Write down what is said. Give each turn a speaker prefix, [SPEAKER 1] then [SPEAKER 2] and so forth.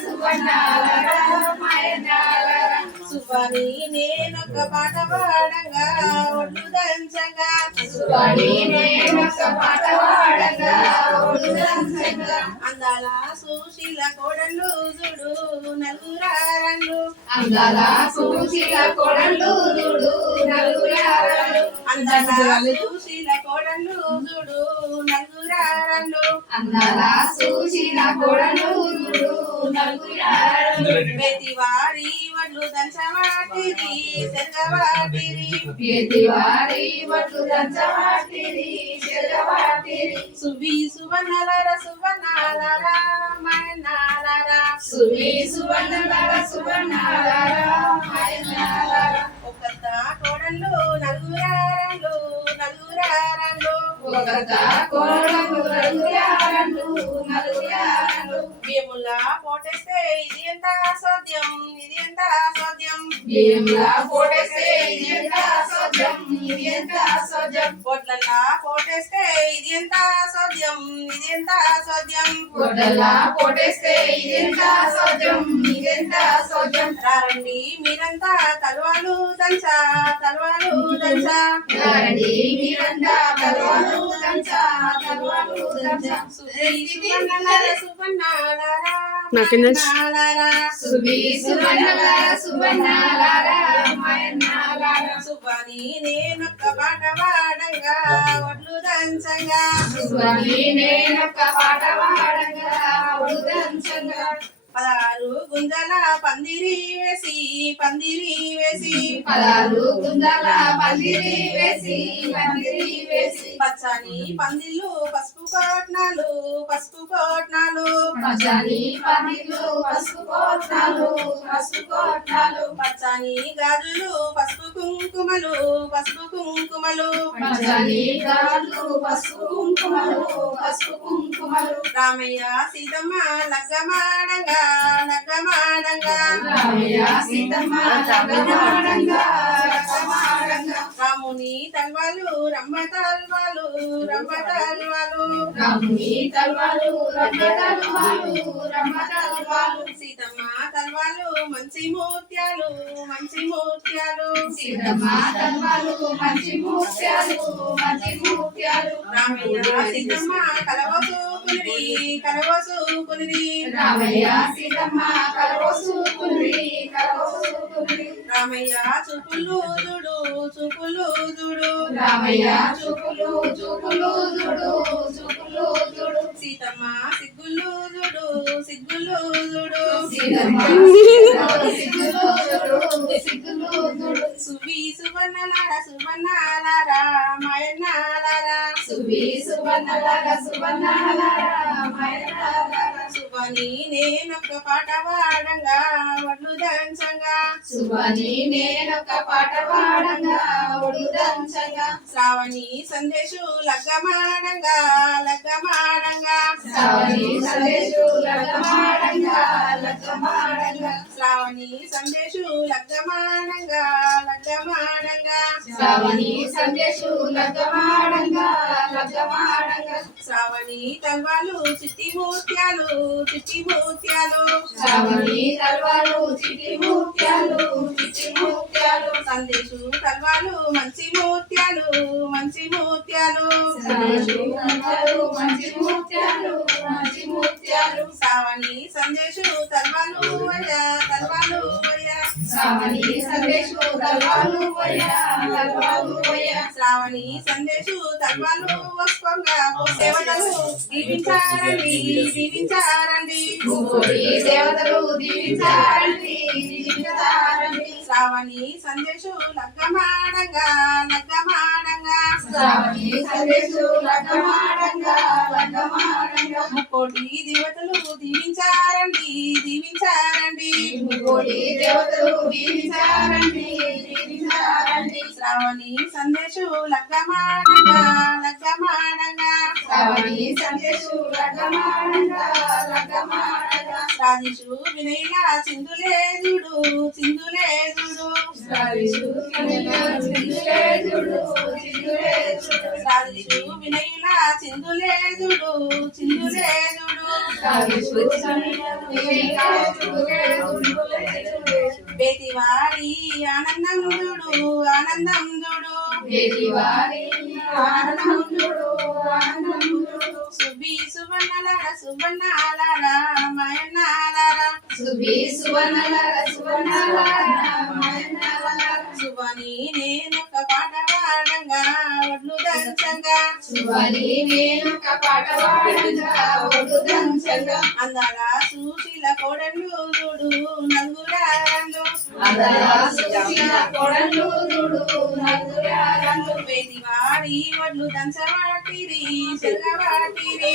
[SPEAKER 1] సువర్ణాలరా నేనొక పాట పాడంగా ఒడ్డు దంచగా.
[SPEAKER 2] నేనొక పాట పాడంగా
[SPEAKER 1] కోడళ్ళు చూడు నలుగురారండు.
[SPEAKER 2] అందాల సూచిల కొడలు దుడు నలుగురారలు
[SPEAKER 1] అందాల సుశీల కోడళ్ళు చూడు నలుగురారండు.
[SPEAKER 2] అందాల కొడలు దుడు నలుగురారలు
[SPEAKER 1] ప్రతివారి వడ్లు దంచవాటిరి సెరగవాటిరి
[SPEAKER 2] ఎదివారి వడ్లు దంచవాటిరి చెరవాటిరి
[SPEAKER 1] సువి మైనాలర
[SPEAKER 2] సువి సువర్ణలర
[SPEAKER 1] భీముల పోటేస్తే ఇది ఎంత అసాధ్యం? ఇది ఎంత అసాధ్యం?
[SPEAKER 2] పోటేస్తే ఇది ఎంత అసాధ్యం? ఇది ఎంత అసాధ్యం?
[SPEAKER 1] పొట్లలా పోటేస్తే ఇది ఎంత అసాధ్యం? ఇది ఎంత అసాధ్యం?
[SPEAKER 2] పోటేస్తే ఇది ఎంత అసాధ్యం? ఇది ఎంత అసాధ్యం?
[SPEAKER 1] రారండి మీరంతా తలవాలు దంచా తలవాలు దంచా.
[SPEAKER 2] రండి మీరంతా తలవాలు
[SPEAKER 1] పదహారు గుంజల పందిరి వేసి పందిరి వేసి.
[SPEAKER 2] పదాలు గుంజల పందిరి వేసి పందిరి
[SPEAKER 1] పచ్చని పందిళ్ళు పసుపు కోట్నాలు పసుపు కోట్నాలు.
[SPEAKER 2] పచ్చని పందిర్లు పసుపు కోట్నాలు పసుపు కోట్నాలు.
[SPEAKER 1] పచ్చని గాజులు పసుపు కుంకుమలు పసుపు కుంకుమలు.
[SPEAKER 2] పచ్చని గాజులు పసుపు కుంకుమలు పసుపు కుంకుమలు.
[SPEAKER 1] రామయ్య సీతమ్మ లగ్గమాడంగా లగ్గమాడంగా
[SPEAKER 2] రామయ్య సీతమ్మ లగ్గమాడంగా
[SPEAKER 1] రాముని తల్వాలు రమ్మ తల్వాలు రమ్మ తల్వాలు.
[SPEAKER 2] రాముని తల్వాలు రమ్మ తల్వాలు రమ్మ తల్వాలు.
[SPEAKER 1] సీతమ్మ తల్వాలు మంచి ముత్యాలు మంచి ముత్యాలు
[SPEAKER 2] సీతమ్మ తల్వాలు మంచి ముత్యాలు మంచి ముత్యాలు
[SPEAKER 1] రామయ్య సీతమ్మ కలవసూకుని కలవసూకుని
[SPEAKER 2] రామయ్య సీతమ్మ కలవసూకుని కలవసూకుని
[SPEAKER 1] రామయ్య చూపులు చూడు చూపులు చూడు.
[SPEAKER 2] రామయ్య చూపులు చూపులు చూడు చూపులు చూడు.
[SPEAKER 1] సీతమ్మ సిగ్గులు చూడు సిగ్గులు చూడు.
[SPEAKER 2] సీతమ్మ సిగ్గులు చూడు సిగ్గులు చూడు.
[SPEAKER 1] సువి సువర్ణలార సువర్ణాలారా మాయన్నాలారా
[SPEAKER 2] సువి సువర్ణలర సువర్ణలర మయనలర
[SPEAKER 1] సువని నేనొక్క పాట పాడంగా వడ్లు దంచంగా.
[SPEAKER 2] సువని నేనొక పాట పాడంగా ఒడుదంచగా
[SPEAKER 1] శ్రావణి సందేశు లగ్గమాడంగా లగ్గమాడంగా.
[SPEAKER 2] శ్రావణి సందేశు లగ్గమాడంగా లగ్గమాడంగా.
[SPEAKER 1] శ్రావణి సందేశు లగ్గమాడంగా లగ్గమాడంగా.
[SPEAKER 2] శ్రావణి సందేశు లగ్గమాడంగా లగ్గమాడంగా
[SPEAKER 1] శ్రావణి తల్వాలు చిట్టి ముత్యాలు చిట్టి
[SPEAKER 2] శ్రావణి తల్వాలు చిటి ముత్యాలు చిటి ముత్యాలు
[SPEAKER 1] సందేశు తల్వాలు మంచి ముత్యాలు మంచి
[SPEAKER 2] సందేశు తల్వాలు మంచి ముత్యాలు మంచి ముత్యాలు
[SPEAKER 1] శ్రావణి సందేశు తల్వాలు తల్వాలు
[SPEAKER 2] శ్రావణి సందేశు తల్వాలు తల్వాలు
[SPEAKER 1] శ్రావణి సందేశు తల్వాలు వస్పంగా దేవతలు దీవించారండి దీవించారండి.
[SPEAKER 2] దేవతలు దీవించారండి దీవించారండి
[SPEAKER 1] శ్రావణి సందేశు లగ్గమాడంగా లగ్గమాడంగా.
[SPEAKER 2] శ్రావణి సందేశు లగ్గమాడంగా లగ్గమాడంగా.
[SPEAKER 1] ముక్కోటి దేవతలు దీవించారండి శ్రావణి సందేశు లగ్గమాడంగా లగ్గమాడంగా
[SPEAKER 2] శ్రావణి సందేశు లగ్గమాడంగా లగ్గమాడంగా
[SPEAKER 1] సాధిషు వినైలా చిందులేజుడు చిందులేజుడు సాధిషు వినైలా చిందులేజుడు చిందులేజుడు బేతివాడి ఆనందం చూడు ఆనందం చూడు సుబి సువర్ణలర సువర్ణాలర మయనాలర సువని నేను ఒక పాట పాడంగా ఒడ్లు దంచంగా. అందాల సూచిల కోడళ్ళు చూడు నంగురాళ్ళు రంగు వేది వాడి ఒడ్లు దంచవాటిరి చెల్లవాటిరి.